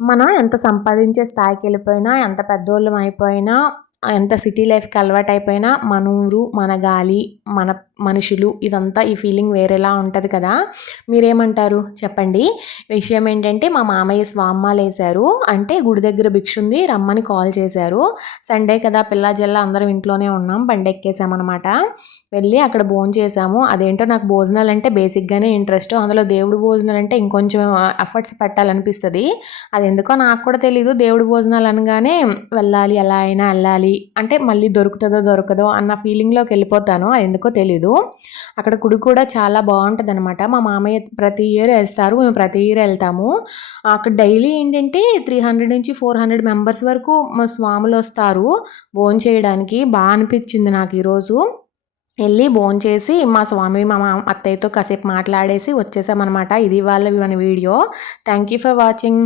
మనం ఎంత సంపాదించే స్థాయికి వెళ్ళిపోయినా, ఎంత పెద్దోళ్ళం అయిపోయినా, ఎంత సిటీ లైఫ్‌కి అలవాటైపోయినా మన ఊరు, మన గాలి, మన మనుషులు ఇదంతా ఈ ఫీలింగ్ వేరేలా ఉంటది కదా! మీరేమంటారు చెప్పండి? విషయం ఏంటంటే మా మామయ్య స్వామిమాలేశారు. అంటే గుడి దగ్గర భిక్ష ఉంది రమ్మని కాల్ చేశారు. సండే కదా పిల్లా జల్లా అందరం ఇంట్లోనే ఉన్నాం. బండెక్కేసామనమాట. వెళ్ళి అక్కడ భోంచేసాము. అదేంటో నాకు భోజనాలంటే బేసిక్‌గానే ఇంట్రెస్ట్. అందులో దేవుడి భోజనాలంటే ఇంకొంచెం ఎఫర్ట్స్ పెట్టాలనిపిస్తది. అదెందుకో నాకు కూడా తెలీదు. దేవుడి భోజనాలు అనగానే వెళ్ళాలి, ఎలా అయినా ఎళ్ళాలి. అంటే మళ్ళీ దొరుకుతదో దొరకదో అన్న ఫీలింగ్‌లోకి వెళ్ళిపోతాను. అదెందుకో తెలీదు. అక్కడ గుడి కూడా చాలా బావుంటదనమాట. మా మామయ్య ప్రతి ఇయర్ ఏస్తారు. మేము ప్రతి ఇయర్ ఎళ్తాము. అక్కడ డైలీ ఏంటంటే 300-400 మెంబర్స్ వరకు మా స్వాములొస్తారు భోంచేయడానికి. అనిపిచ్చింది నాకు ఈరోజు. ఎళ్లి భోంచేసి మా స్వామి, మా అత్తయ్యతో కాసేపు మాట్లాడేసి వచ్చేసామనమాట. ఇది ఇవాళ మన video. Thank you for watching.